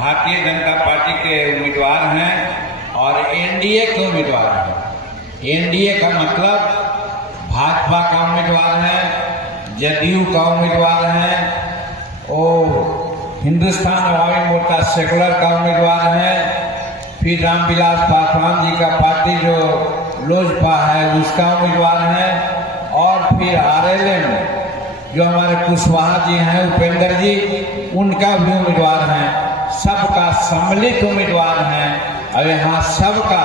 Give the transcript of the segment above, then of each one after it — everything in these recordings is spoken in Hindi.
भारतीय जनता पार्टी के उम्मीदवार हैं और एनडीए के उम्मीदवार हैं। एनडीए का मतलब भाजपा का उम्मीदवार है, जदयू का उम्मीदवार है, और हिंदुस्तान अवामी मोर्चा सेकुलर का उम्मीदवार है, फिर रामविलास पासवान जी का पार्टी जो लोजपा है उसका उम्मीदवार है, और फिर आरएलएम जो हमारे कुशवाहा जी हैं उपेंद्र जी उनका भी उम्मीदवार है। सबका सम्मिलित उम्मीदवार है और यहाँ सबका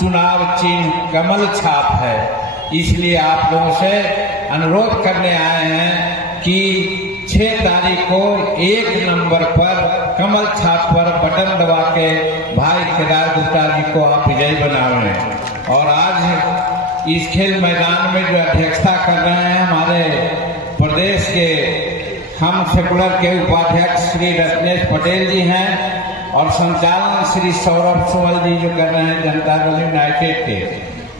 चुनाव चिन्ह कमल छाप है। इसलिए आप लोगों से अनुरोध करने आए हैं कि 6 तारीख को 1 नंबर पर कमल छाप पर बटन दबा के भाई केदार गुप्ता जी को आप विजयी बनावें। और आज इस खेल मैदान में जो अध्यक्षता कर रहे हैं हमारे प्रदेश के हम सेकुलर के उपाध्यक्ष श्री रत्नेश पटेल जी हैं और संचालन श्री सौरभ सुमल जी जो कर रहे हैं जनता दल यूनाइटेड के,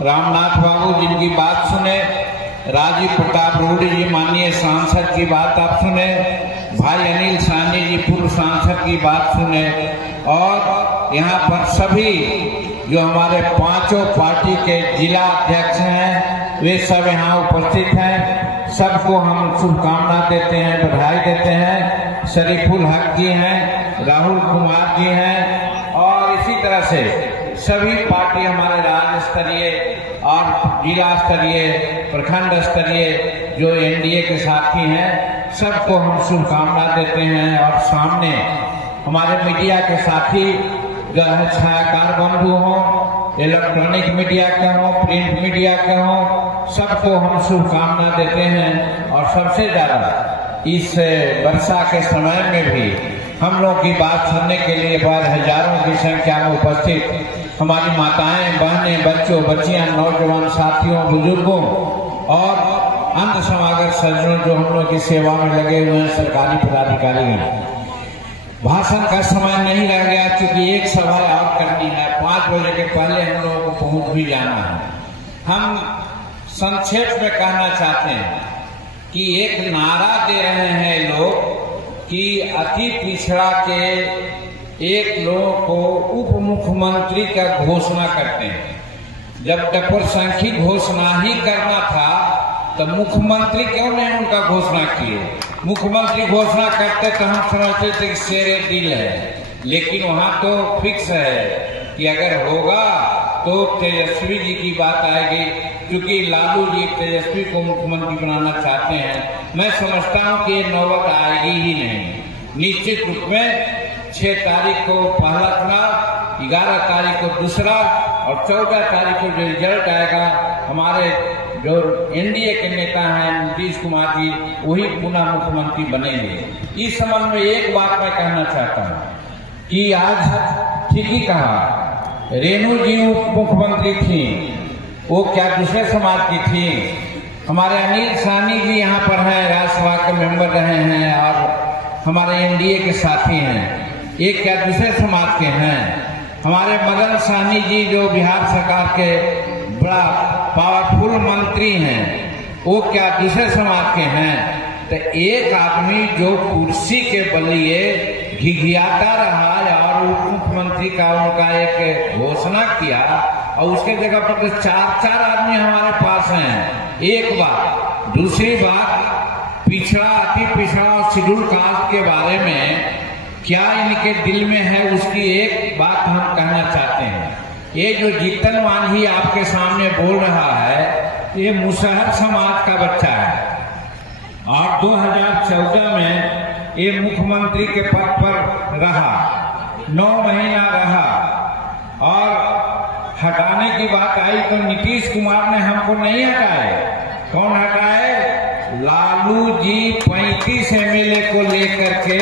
रामनाथ बाबू जिनकी बात सुने, राजीव प्रताप रूडी जी माननीय सांसद की बात आप सुने, भाई अनिल साहनी जी पूर्व सांसद की बात सुने, और यहाँ पर सभी जो हमारे 5 पार्टी के जिला अध्यक्ष हैं वे सब यहाँ उपस्थित हैं। सबको हम शुभकामना देते हैं, बधाई देते हैं। शरीफुल हक जी हैं, राहुल कुमार जी हैं, और इसी तरह से सभी पार्टी हमारे राज्य स्तरीय और जिला स्तरीय प्रखंड स्तरीय जो एनडीए के साथी हैं सबको हम शुभकामना देते हैं। और सामने हमारे मीडिया के साथी जो है छायाकार बंधु हों, इलेक्ट्रॉनिक मीडिया के हों, प्रिंट मीडिया के हों, सबको हम शुभकामना देते हैं। और सबसे ज़्यादा इस वर्षा के समय में भी हम लोग की बात सुनने के लिए बाद हजारों की संख्या में उपस्थित हमारी माताएं, बहनें, बच्चों, बच्चियां, नौजवान साथियों, बुजुर्गों और अंध समागत सज्जनों जो हम लोग की सेवा में लगे हुए हैं, सरकारी पदाधिकारी हैं। भाषण का समय नहीं रह गया क्योंकि एक सभा और करनी है, 5 बजे के पहले हम लोगों को पहुंच भी जाना है। हम संक्षेप में कहना चाहते हैं कि एक नारा दे रहे हैं लोग कि अति पिछड़ा के एक लोगों को उप मुख्यमंत्री का घोषणा करते हैं। जब टप्पर संख्या घोषणा ही करना था तो मुख्यमंत्री क्यों नहीं उनका घोषणा किए? मुख्यमंत्री घोषणा करते तो हम समझते थे कि शेरे दिल है, लेकिन वहां तो फिक्स है कि अगर होगा तो तेजस्वी जी की बात आएगी, क्योंकि लालू जी तेजस्वी को मुख्यमंत्री बनाना चाहते हैं। मैं समझता हूं कि ये नौबत आएगी ही नहीं। निश्चित रूप में 6 तारीख को पहला चुनाव, 11 तारीख को दूसरा और 14 तारीख को जो रिजल्ट आएगा हमारे जो एनडीए के नेता हैं नीतीश कुमार जी वही पुनः मुख्यमंत्री बनेंगे। इस संबंध में एक बात मैं कहना चाहता हूँ कि आज ठीक ही कहा, रेणु जी उप मुख्यमंत्री थी, वो क्या दूसरे समाज की थी? हमारे अनिल साहनी जी यहाँ पर हैं, राज्यसभा के मेंबर रहे हैं और हमारे एनडीए के साथी हैं, ये क्या दूसरे समाज के हैं? हमारे मदन साहनी जी जो बिहार सरकार के बड़ा पावरफुल मंत्री हैं, वो क्या दूसरे समाज के हैं? तो एक आदमी जो कुर्सी के बलिए घिघियाता रहा और उप मुख्यमंत्री का उनका एक घोषणा किया और उसके जगह पर 4 आदमी हमारे पास हैं। एक बात, दूसरी बात, पिछड़ा अति पिछड़ा और शेड्यूल कास्ट के बारे में क्या इनके दिल में है उसकी एक बात हम कहना चाहते हैं। ये जो जीतन मांझी आपके सामने बोल रहा है ये मुसहर समाज का बच्चा है और 2014 में ये मुख्यमंत्री के पद पर रहा, 9 महीना रहा और हटाने की बात आई तो नीतीश कुमार ने हमको नहीं हटाए। कौन हटाए? लालू जी 35 एमएलए को लेकर के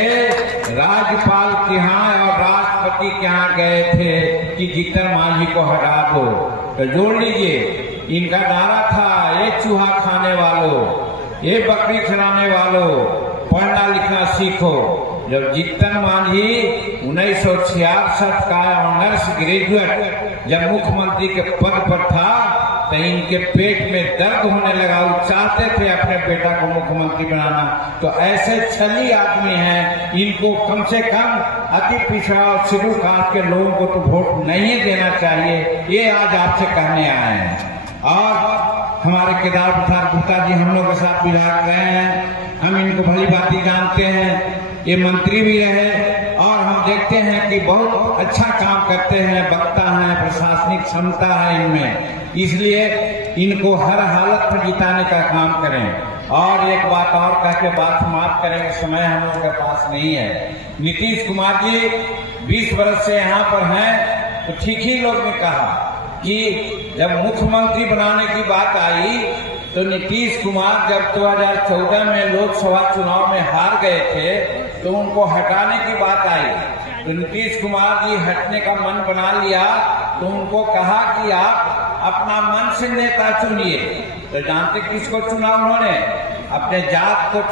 राज्यपाल के यहाँ और राष्ट्रपति के यहाँ गए थे कि जीतन मांझी को हटा दो। तो जोड़ लीजिए, इनका नारा था ये चूहा खाने वालों, ये बकरी चलाने वालों, पढ़ना लिखना सीखो। जब जीतन मांझी 1966 का ऑनर्स ग्रेजुएट जब मुख्यमंत्री के पद पर था तो इनके पेट में दर्द होने लगा। वो चाहते थे अपने बेटा को मुख्यमंत्री बनाना। तो ऐसे छली आदमी हैं, इनको कम से कम अति पिछड़ा और शेड्यूल कास्ट के लोगों को तो वोट नहीं देना चाहिए। ये आज आपसे कहने आए हैं। और हमारे केदार प्रसाद गुप्ता जी हम लोग के साथ विधायक रहे हैं, हम इनको भली भांति जानते हैं। ये मंत्री भी रहे और हम देखते हैं कि बहुत अच्छा काम करते हैं, वक्ता हैं, प्रशासनिक क्षमता है इनमें। इसलिए इनको हर हालत में जिताने का काम करें। और एक बात और कह के बात समाप्त करेंगे, समय हम लोग के पास नहीं है। नीतीश कुमार जी 20 वर्ष से यहाँ पर हैं, तो ठीक ही लोग ने कहा कि जब मुख्यमंत्री बनाने की बात आई तो नीतीश कुमार जब 2014 में लोकसभा चुनाव में हार गए थे तो उनको हटाने की बात आई। तो नीतीश कुमार जी हटने का मन बना लिया तो उनको कहा कि आप अपना मन से नेता चुनिए। तो जानते किसको चुना उन्होंने? अपने जात को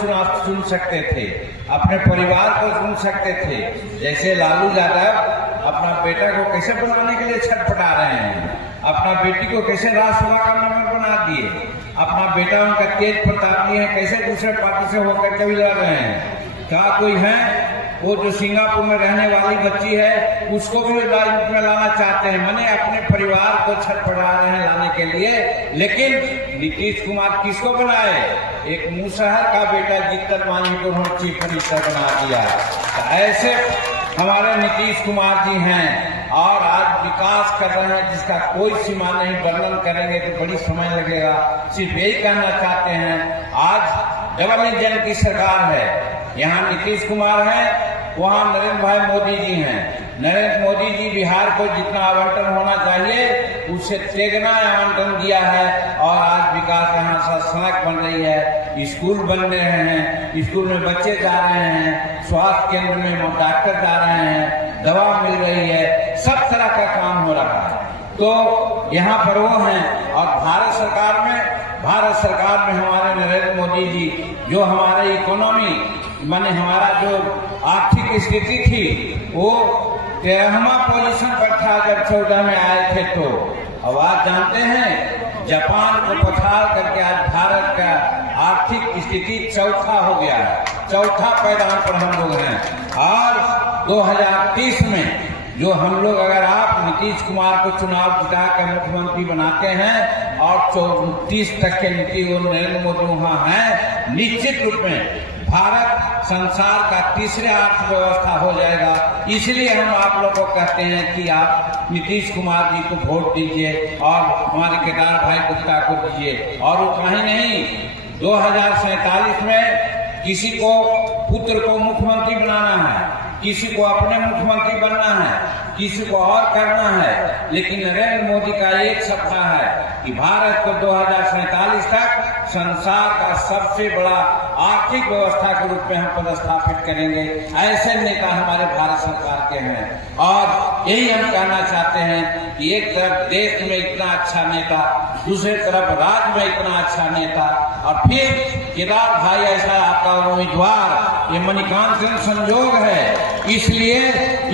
चुन सकते थे, अपने परिवार को चुन सकते थे। जैसे लालू यादव अपना बेटा को कैसे बनाने के लिए छटपटा रहे हैं, अपना बेटी को कैसे राज्यसभा का मेंबर बना दिए, अपना बेटा उनका तेज प्रताप जी है कैसे दूसरे पार्टी से होकर के भी लड़ रहे हैं। क्या कोई है वो जो सिंगापुर में रहने वाली बच्ची है उसको भी राजनीति में लाना चाहते हैं, माने अपने परिवार को छटपटा रहे हैं लाने के लिए। लेकिन नीतीश कुमार किसको बनाए? एक मुसहर का बेटा जीतन मांझी को उन्होंने चीफ मिनिस्टर बना दिया। तो ऐसे हमारे नीतीश कुमार जी हैं और आज विकास कर रहे हैं जिसका कोई सीमा नहीं। वर्णन करेंगे तो बड़ी समय लगेगा। सिर्फ यही कहना चाहते हैं, आज डबल इंजन की सरकार है। यहाँ नीतीश कुमार है, वहाँ नरेंद्र भाई मोदी जी हैं। नरेंद्र मोदी जी बिहार को जितना आवंटन होना चाहिए उससे तेगुना आवंटन दिया है। और आज विकास यहाँ सड़क बन रही है, स्कूल बन रहे हैं, स्कूल में बच्चे जा रहे हैं, स्वास्थ्य केंद्र में डॉक्टर जा रहे हैं, दवा मिल रही है, सब तरह का काम हो रहा है। तो यहाँ पर वो हैं। और भारत सरकार में हमारे नरेंद्र मोदी जी जो हमारे इकोनॉमी माने हमारा जो आर्थिक स्थिति थी वो 13वां पोजीशन पर था जब 14 में आए थे। तो अब आज जानते हैं जापान को पछाड़ करके आज भारत का आर्थिक स्थिति चौथा हो गया है, चौथा पैदान पर हम लोग हैं। और 2030 में जो हम लोग अगर आप नीतीश कुमार को चुनाव जिता कर मुख्यमंत्री बनाते हैं और 34 तक के नीति और नरेंद्र मोदी वहाँ हैं, निश्चित रूप में भारत संसार का तीसरे अर्थव्यवस्था हो जाएगा। इसलिए हम आप लोगों को कहते हैं कि आप नीतीश कुमार जी को वोट दीजिए और हमारे केदार भाई गुप्ता को दीजिए। और उतना ही नहीं, 2047 में किसी को पुत्र को मुख्यमंत्री बनाना है, किसी को अपने मुख्यमंत्री बनना है, किसी को और करना है। लेकिन नरेंद्र मोदी का एक सपना है कि भारत को 2047 तक संसार का सबसे बड़ा आर्थिक व्यवस्था के रूप में हम पदस्थापित करेंगे। ऐसे नेता हमारे भारत सरकार के हैं। और यही हम कहना चाहते हैं कि एक तरफ देश में इतना अच्छा नेता, दूसरी तरफ राज्य में इतना अच्छा नेता, और फिर केदार भाई ऐसा आपका उम्मीदवार, ये मणिकांत सिंह संजोग है। इसलिए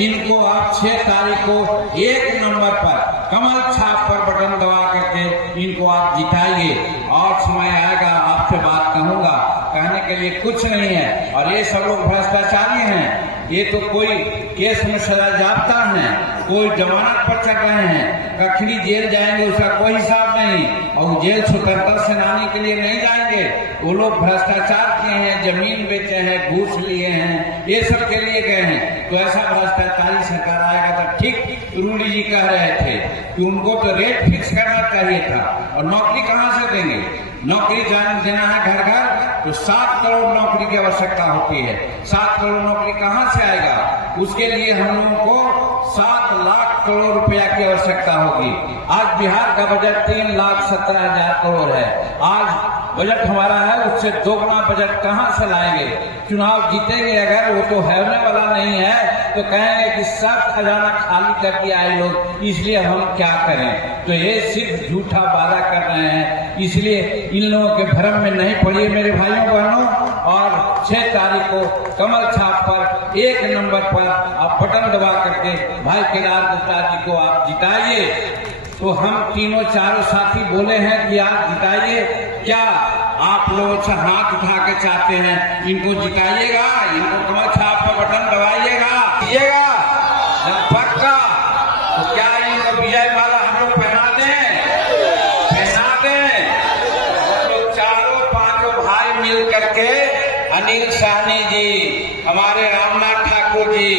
इनको आप 6 तारीख को 1 नंबर पर कमल छाप पर बटन दबा करके इनको आप जिताइए। और समय आएगा आपसे बात कहूंगा, कहने के लिए कुछ नहीं है। और ये सब लोग भ्रष्टाचारी हैं, ये तो कोई केस में सजा जाता है, कोई जमानत पर चल रहे हैं, कखनी जेल जाएंगे उसका कोई हिसाब नहीं। और जेल स्वतंत्रता सेनानी के लिए नहीं जाएंगे, वो लोग भ्रष्टाचार किए हैं, जमीन बेचे हैं, घूस लिए हैं, ये सब के लिए गए हैं। तो ऐसा भ्रष्टाचारी सरकार आएगा तो ठीक रूडी जी कह रहे थे कि उनको तो रेट फिक्स करना चाहिए था। और नौकरी कहाँ से देंगे? नौकरी देना है घर घर तो 7 करोड़ नौकरी की आवश्यकता होती है। 7 करोड़ नौकरी कहाँ से आएगा? उसके लिए हम लोगों को 7 लाख करोड़ रुपया की आवश्यकता होगी। आज बिहार का बजट 3,17,000 करोड़ है। आज बजट हमारा है, उससे दोगुना बजट कहाँ से लाएंगे? चुनाव जीतेंगे अगर, वो तो होने वाला नहीं है, तो कहेंगे कि सब खजाना खाली कर दिया है लोग, इसलिए हम क्या करें? तो ये सिर्फ झूठा वादा कर रहे हैं। इसलिए इन लोगों के भ्रम में नहीं पड़िए मेरे भाइयों बहनों। और 6 तारीख को कमल छाप पर 1 नंबर पर आप बटन दबा करके भाई केदार गुप्ता जी को आप जिताइए। तो हम तीनों चारों साथी बोले हैं कि आप जिताइए। क्या आप लोग हाथ उठा के चाहते हैं इनको जिताइएगा? इनको कमल छाप का बटन दबाइएगा, दीजिएगा पक्का? तो क्या इनको विजय माला हम लोग पहना दें? पहना दें। हम लोग चारों पांचों भाई मिल करके अनिल साहनी जी, हमारे रामनाथ ठाकुर जी,